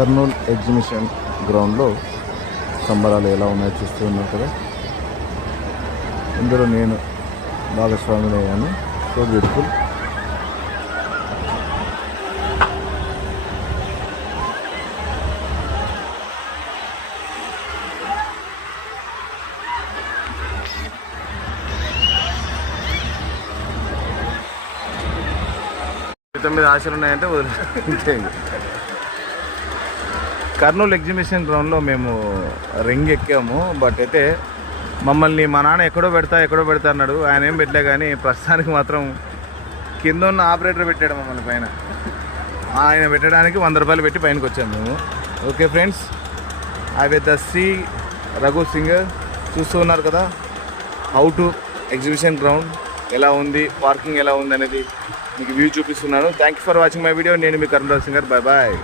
Kurnool exhibition గ్రౌండ్లో సంబరాలు ఎలా ఉన్నాయో చూస్తూ ఉన్నారు కదా. ఇందులో నేను భాగస్వామిని అయ్యాను. So beautiful. మీద ఆశలు ఉన్నాయంటే కర్నూలు ఎగ్జిబిషన్ గ్రౌండ్లో మేము రింగ్ ఎక్కాము. బట్ అయితే మమ్మల్ని మా నాన్న ఎక్కడో పెడతా అన్నాడు. ఆయన ఏం పెట్టలే, కానీ ప్రస్తుతానికి మాత్రం కింద ఉన్న ఆపరేటర్ పెట్టాడు మమ్మల్ని పైన. ఆయన పెట్టడానికి 100 రూపాయలు పెట్టి పైనకి వచ్చాము మేము. Okay friends, I with the Shri Raghu singer. చూస్తూ ఉన్నారు కదా హౌ టు ఎగ్జిబిషన్ గ్రౌండ్ ఎలా ఉంది, పార్కింగ్ ఎలా ఉంది అనేది మీకు వ్యూ చూపిస్తున్నాను. Thank you for watching my video. నేను మీ కర్నూలు సింగర్. Bye bye.